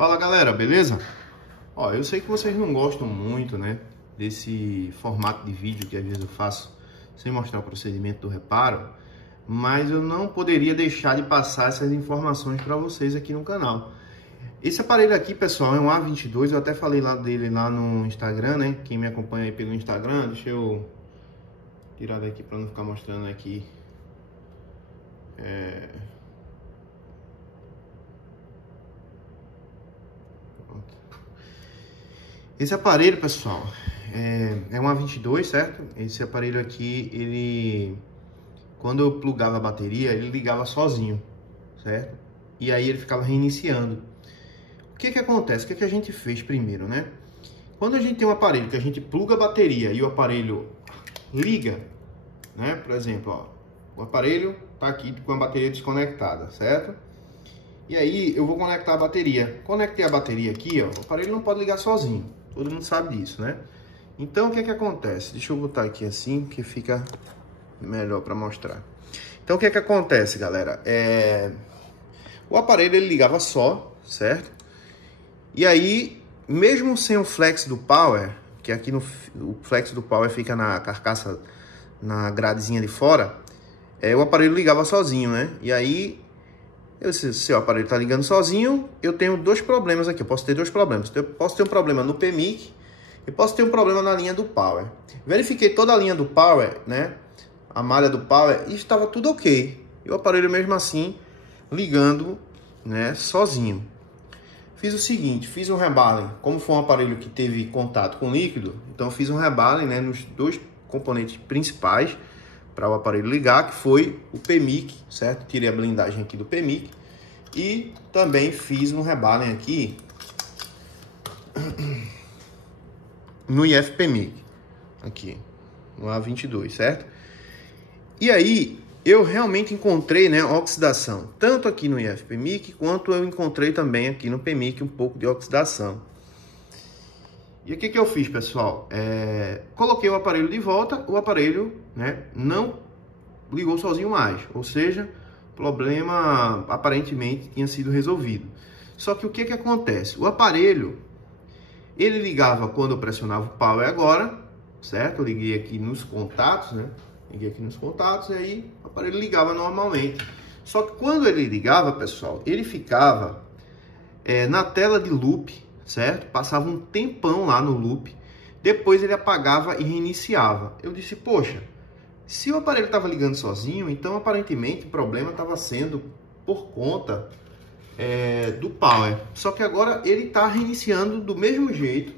Fala galera, beleza? Ó, eu sei que vocês não gostam muito, né, desse formato de vídeo que às vezes eu faço sem mostrar o procedimento do reparo, mas eu não poderia deixar de passar essas informações para vocês aqui no canal. Esse aparelho aqui, pessoal, é um A22, eu até falei lá dele lá no Instagram, né? Quem me acompanha aí pelo Instagram, deixa eu tirar daqui para não ficar mostrando aqui. Esse aparelho, pessoal, é um A22, certo? Esse aparelho aqui, ele, quando eu plugava a bateria, ele ligava sozinho, certo? E aí ele ficava reiniciando. O que que acontece? O que que a gente fez primeiro, né? Quando a gente tem um aparelho que a gente pluga a bateria e o aparelho liga, né? Por exemplo, ó, o aparelho tá aqui com a bateria desconectada, certo? E aí eu vou conectar a bateria. Conectei a bateria aqui, ó, o aparelho não pode ligar sozinho. Todo mundo sabe disso, né? Então o que que acontece? Deixa eu botar aqui assim que fica melhor para mostrar. Então o que que acontece, galera? O aparelho ele ligava só, certo? E aí, mesmo sem o flex do power, que aqui o flex do power fica na carcaça, na gradezinha de fora, o aparelho ligava sozinho, né? E aí, se o aparelho está ligando sozinho, eu tenho dois problemas aqui. Eu posso ter dois problemas. Eu posso ter um problema no PMIC e posso ter um problema na linha do power. Verifiquei toda a linha do power, né? A malha do power, e estava tudo ok. E o aparelho mesmo assim ligando, né, sozinho. Fiz o seguinte, fiz um rebalem. Como foi um aparelho que teve contato com líquido, então eu fiz um rebalem, né, nos dois componentes principais para o aparelho ligar, que foi o PMIC, certo? Tirei a blindagem aqui do PMIC e também fiz um rebalem aqui no IF-PMIC, aqui no A22, certo? E aí eu realmente encontrei, né, oxidação, tanto aqui no IF-PMIC quanto eu encontrei também aqui no PMIC um pouco de oxidação. E o que que eu fiz, pessoal? Coloquei o aparelho de volta, o aparelho, né, não ligou sozinho mais, ou seja, o problema aparentemente tinha sido resolvido. Só que o que que acontece? O aparelho, ele ligava quando eu pressionava o power agora, certo? Eu liguei aqui nos contatos, né? Liguei aqui nos contatos e aí o aparelho ligava normalmente. Só que quando ele ligava, pessoal, ele ficava na tela de loop, certo? Passava um tempão lá no loop, depois ele apagava e reiniciava. Eu disse, poxa, se o aparelho estava ligando sozinho, então aparentemente o problema estava sendo por conta do power. Só que agora ele está reiniciando do mesmo jeito,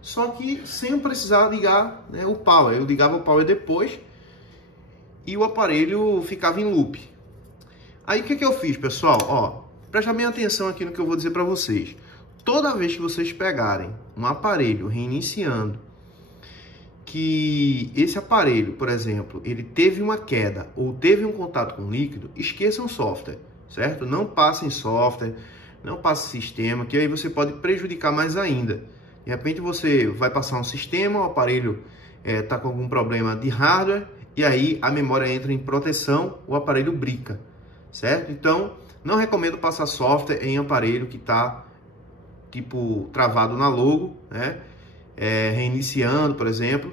só que sem eu precisar ligar, né, o power. Eu ligava o power depois e o aparelho ficava em loop. Aí o que que eu fiz, pessoal? Ó, presta bem atenção aqui no que eu vou dizer para vocês. Toda vez que vocês pegarem um aparelho reiniciando, que esse aparelho, por exemplo, ele teve uma queda ou teve um contato com líquido, esqueçam o software, certo? Não passem software, não passem sistema, que aí você pode prejudicar mais ainda. De repente você vai passar um sistema, o aparelho está com algum problema de hardware, e aí a memória entra em proteção, o aparelho brica, certo? Então, não recomendo passar software em aparelho que está tipo travado na logo, né? Reiniciando, por exemplo,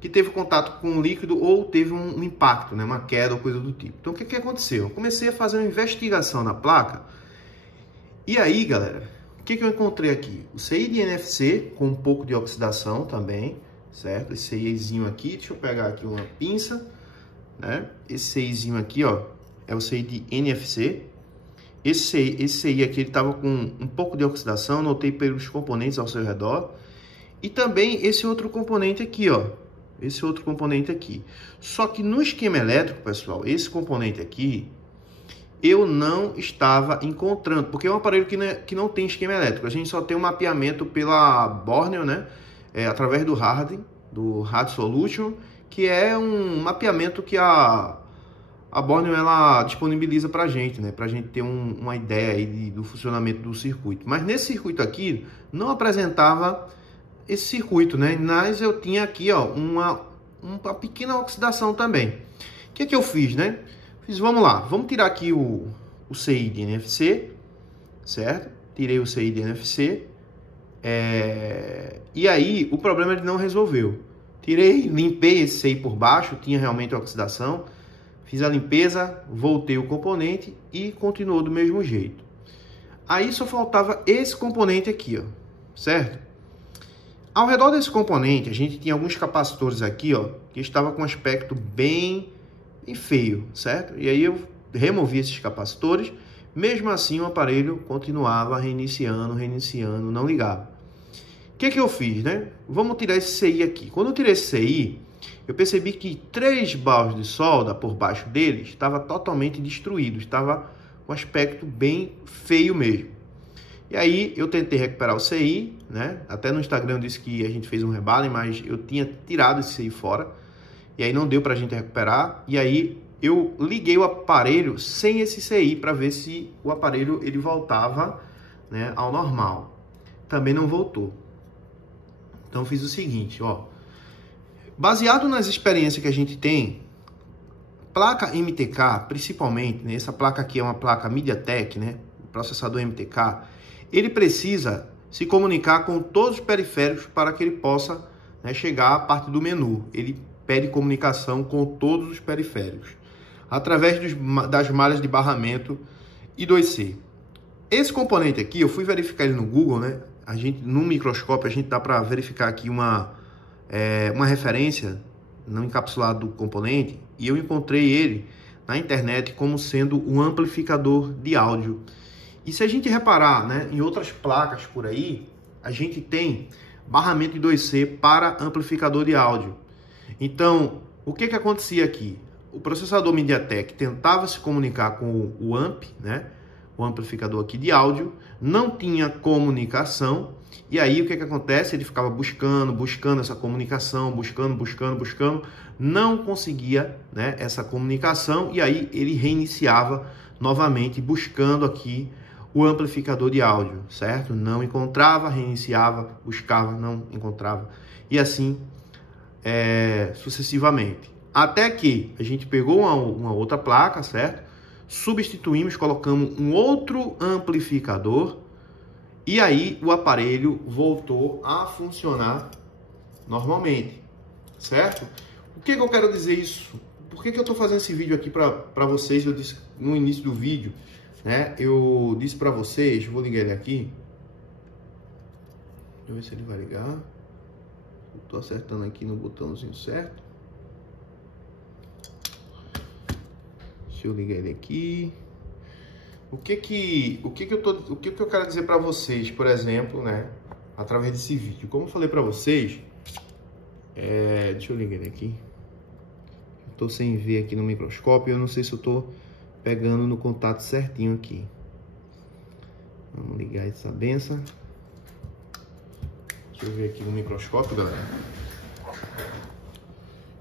que teve contato com um líquido ou teve um impacto, né? Uma queda ou coisa do tipo. Então, o que que aconteceu? Eu comecei a fazer uma investigação na placa e aí, galera, o que que eu encontrei aqui? O CI de NFC com um pouco de oxidação também, certo? Esse CIzinho aqui, deixa eu pegar aqui uma pinça, né? Esse CIzinho aqui, ó, é o CI de NFC. Esse CI aqui, ele tava com um pouco de oxidação, notei pelos componentes ao seu redor. E também esse outro componente aqui, ó. Esse outro componente aqui. Só que no esquema elétrico, pessoal, esse componente aqui, eu não estava encontrando. Porque é um aparelho que não tem esquema elétrico. A gente só tem um mapeamento pela Borneo, né? Através do Hard Solution, que é um mapeamento que a Borneo ela disponibiliza para a gente, né? Para a gente ter uma ideia aí do funcionamento do circuito. Mas nesse circuito aqui não apresentava esse circuito, né? Mas eu tinha aqui, ó, uma pequena oxidação também. O que que eu fiz, né? Vamos lá, vamos tirar aqui o CI de NFC, certo? tirei o CI de NFC, e aí o problema ele não resolveu. Limpei esse CI por baixo, tinha realmente oxidação, fiz a limpeza, voltei o componente e continuou do mesmo jeito. Aí só faltava esse componente aqui, ó, certo? Ao redor desse componente, a gente tinha alguns capacitores aqui, ó, que estava com um aspecto bem feio, certo? E aí eu removi esses capacitores, mesmo assim o aparelho continuava reiniciando, não ligava. O que eu fiz, né? Vamos tirar esse CI aqui. Quando eu tirei esse CI, eu percebi que 3 baus de solda por baixo dele estava totalmente destruído, estava com um aspecto bem feio mesmo. E aí eu tentei recuperar o CI, né? Até no Instagram eu disse que a gente fez um rebale, mas eu tinha tirado esse CI fora. E aí não deu pra gente recuperar. E aí eu liguei o aparelho sem esse CI para ver se o aparelho ele voltava, né, ao normal. Também não voltou. Então fiz o seguinte, ó. Baseado nas experiências que a gente tem, placa MTK, principalmente, né, essa placa aqui é uma placa MediaTek, né, processador MTK, ele precisa se comunicar com todos os periféricos para que ele possa, né, chegar à parte do menu. Ele pede comunicação com todos os periféricos, através das malhas de barramento I2C. Esse componente aqui, eu fui verificar ele no Google, né? No microscópio, a gente dá para verificar aqui uma referência no encapsulado do componente, e eu encontrei ele na internet como sendo um amplificador de áudio. E se a gente reparar, né, em outras placas por aí, a gente tem barramento I2C para amplificador de áudio. Então, o que acontecia aqui? O processador MediaTek tentava se comunicar com o AMP, né, o amplificador aqui de áudio, não tinha comunicação, e aí o que acontece? Ele ficava buscando essa comunicação, buscando, não conseguia, né, essa comunicação, e aí ele reiniciava novamente, buscando aqui o amplificador de áudio, certo? Não encontrava, reiniciava, buscava, não encontrava, e assim sucessivamente. Até que a gente pegou uma outra placa, certo? Substituímos, colocamos um outro amplificador, e aí o aparelho voltou a funcionar normalmente, certo? O que eu quero dizer isso? Por que eu estou fazendo esse vídeo aqui para vocês? Eu disse no início do vídeo, né? Eu disse para vocês, vou ligar ele aqui. Deixa eu ver se ele vai ligar. Estou acertando aqui no botãozinho certo. Deixa eu ligar ele aqui. O que eu quero dizer para vocês, por exemplo, né, através desse vídeo? Como eu falei para vocês, deixa eu ligar ele aqui. Estou sem ver aqui no microscópio, eu não sei se eu estou pegando no contato certinho aqui. Vamos ligar essa benção. Deixa eu ver aqui no microscópio, galera.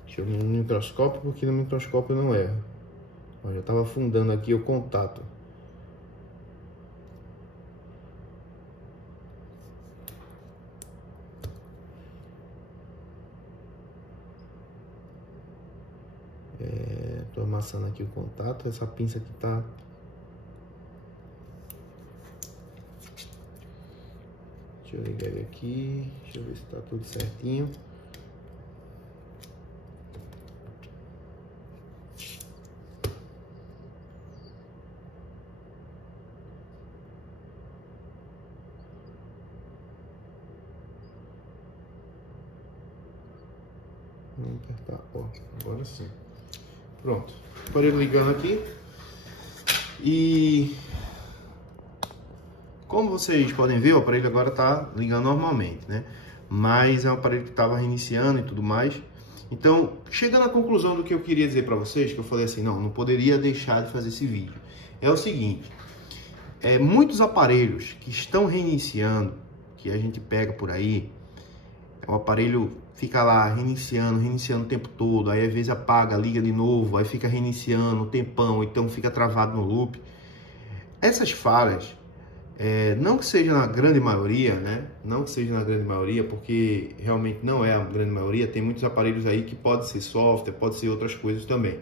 Deixa eu ver no microscópio, porque no microscópio não erra. Ó, já estava afundando aqui o contato. Tô amassando aqui o contato. Essa pinça aqui tá... Deixa eu ligar ele aqui. Deixa eu ver se tá tudo certinho. Vamos apertar, ó, agora sim. Pronto, aparelho ligando aqui. E como vocês podem ver, o aparelho agora está ligando normalmente, né? Mas é um aparelho que estava reiniciando e tudo mais. Então, chegando à conclusão do que eu queria dizer para vocês, que eu falei assim, não poderia deixar de fazer esse vídeo. É o seguinte, muitos aparelhos que estão reiniciando, que a gente pega por aí, o aparelho fica lá reiniciando o tempo todo, aí às vezes apaga, liga de novo, aí fica reiniciando um tempão, então fica travado no loop. Essas falhas, não que seja na grande maioria, né? Não que seja na grande maioria, porque realmente não é a grande maioria, tem muitos aparelhos aí que pode ser software, pode ser outras coisas também.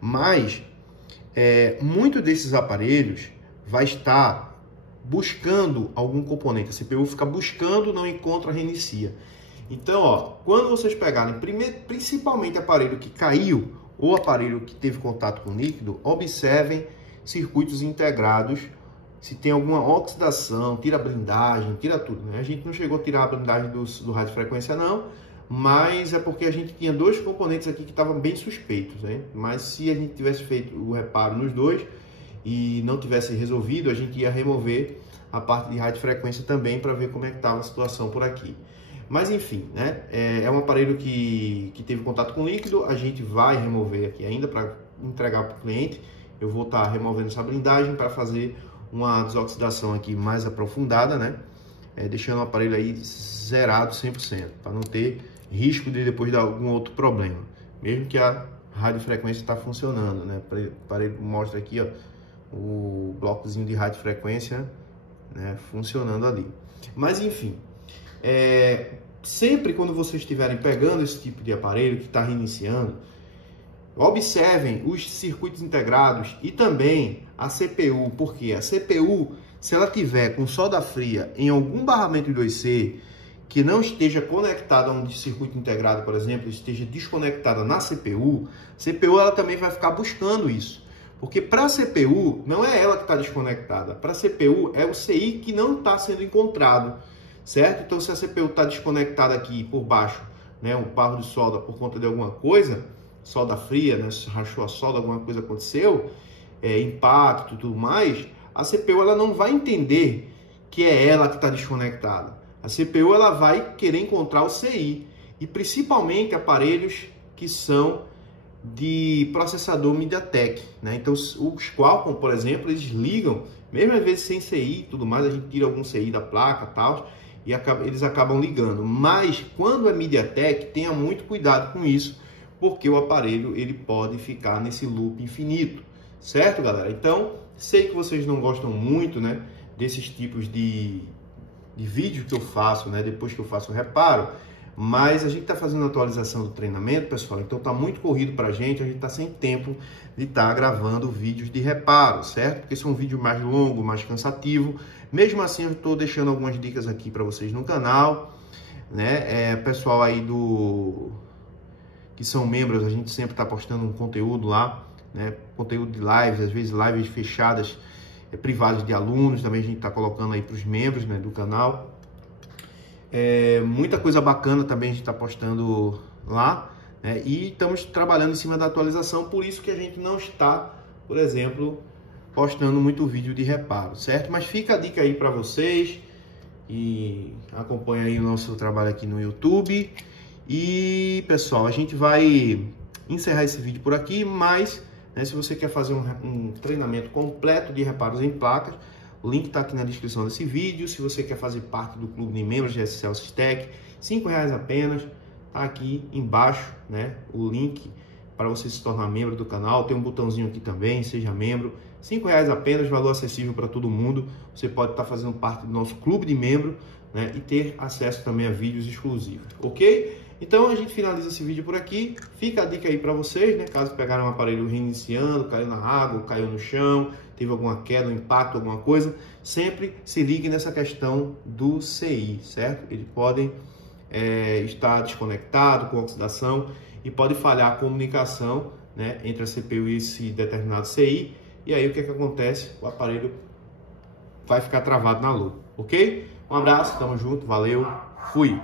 Mas, muitos desses aparelhos vai estar buscando algum componente. A CPU fica buscando, não encontra, reinicia. Então, ó, quando vocês pegarem, principalmente aparelho que caiu ou aparelho que teve contato com líquido, observem circuitos integrados, se tem alguma oxidação, tira a blindagem, tira tudo, né? A gente não chegou a tirar a blindagem do radiofrequência não, mas é porque a gente tinha dois componentes aqui que estavam bem suspeitos, né? Mas se a gente tivesse feito o reparo nos dois e não tivesse resolvido, a gente ia remover a parte de radiofrequência também para ver como é que estava a situação por aqui. Mas enfim, né? É um aparelho que teve contato com líquido, a gente vai remover aqui ainda para entregar para o cliente. Eu vou estar removendo essa blindagem para fazer uma desoxidação aqui mais aprofundada, né? Deixando o aparelho aí zerado 100%, para não ter risco de depois dar algum outro problema. Mesmo que a radiofrequência está funcionando, né? O aparelho mostra aqui, ó, o blocozinho de radiofrequência, né, funcionando ali. Mas enfim, sempre quando vocês estiverem pegando esse tipo de aparelho que está reiniciando, observem os circuitos integrados e também a CPU, porque a CPU, se ela tiver com solda fria em algum barramento 2C que não esteja conectada a um circuito integrado, por exemplo, esteja desconectada na CPU, ela também vai ficar buscando isso. Porque para a CPU, não é ela que está desconectada. Para a CPU, é o CI que não está sendo encontrado, certo? Então, se a CPU está desconectada aqui por baixo, né, um barro de solda por conta de alguma coisa, solda fria, né, se rachou a solda, alguma coisa aconteceu, impacto e tudo mais, a CPU ela não vai entender que é ela que está desconectada. A CPU ela vai querer encontrar o CI, e principalmente aparelhos que são de processador MediaTek, né? Então os Qualcomm, por exemplo, eles ligam, mesmo às vezes sem CI e tudo mais, a gente tira algum CI da placa e tal, e eles acabam ligando. Mas quando é MediaTek, tenha muito cuidado com isso, porque o aparelho ele pode ficar nesse loop infinito, certo, galera? Então, sei que vocês não gostam muito, né, desses tipos de vídeo que eu faço, né, depois que eu faço o reparo, mas a gente está fazendo a atualização do treinamento, pessoal, então tá muito corrido para a gente está sem tempo de estar gravando vídeos de reparo, certo? Porque são vídeos mais longos, mais cansativos. Mesmo assim, eu estou deixando algumas dicas aqui para vocês no canal, né? Pessoal aí que são membros, a gente sempre está postando um conteúdo lá, né? Conteúdo de lives, às vezes lives fechadas, privadas de alunos, também a gente está colocando aí para os membros, né, do canal. Muita coisa bacana também a gente está postando lá, né? E estamos trabalhando em cima da atualização, por isso que a gente não está, por exemplo, postando muito vídeo de reparo, certo? Mas fica a dica aí para vocês e acompanha aí o nosso trabalho aqui no YouTube. E pessoal, a gente vai encerrar esse vídeo por aqui, mas, né, se você quer fazer um treinamento completo de reparos em placas, o link está aqui na descrição desse vídeo. Se você quer fazer parte do clube de membros de SCL Systech, R$5 apenas, tá aqui embaixo, né, o link para você se tornar membro do canal. Tem um botãozinho aqui também, seja membro, R$5 apenas, valor acessível para todo mundo. Você pode estar fazendo parte do nosso clube de membro, né, e ter acesso também a vídeos exclusivos, ok? Então a gente finaliza esse vídeo por aqui. Fica a dica aí para vocês, né? Caso pegaram um aparelho reiniciando, caiu na água, caiu no chão, teve alguma queda, um impacto, alguma coisa, sempre se ligue nessa questão do CI, certo? Eles podem estar desconectado com oxidação e pode falhar a comunicação, né, entre a CPU e esse determinado CI. E aí o que acontece? O aparelho vai ficar travado na lua, ok? Um abraço, tamo junto, valeu, fui!